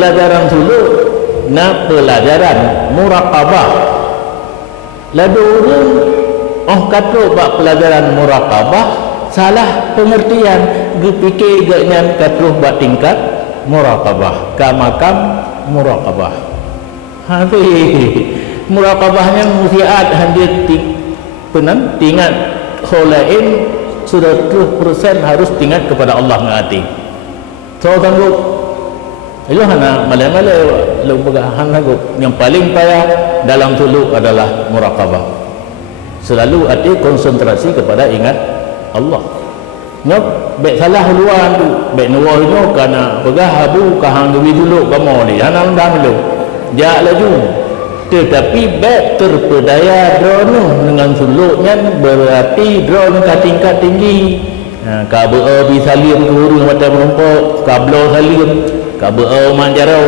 pelajaran suluk na pelajaran muraqabah. Lalu orang kata bab pelajaran muraqabah salah pengertian, dia fikir gaknya kata buat tingkat muraqabah, kamakam muraqabah. Muraqabahnya musiat hanya tingkat kholain sudah 100% harus tingkat kepada Allah ngati. So sanggup itu hana malai-malai lu pegahan sanggup. Yang paling payah dalam suluk adalah muraqabah. Selalu hati konsentrasi kepada ingat Allah. Nyok baik salah luar tu, baik nuwah itu karena pegah habu kahang dewi dulu kamu ni, hanam dah lu. Jak laju. Tetapi baik terpedaya drone dengan suluknya berarti drone ke tingkat tinggi. Kabel bisa salim ke hurung mata merompok, kabel salim, kabel manjarau.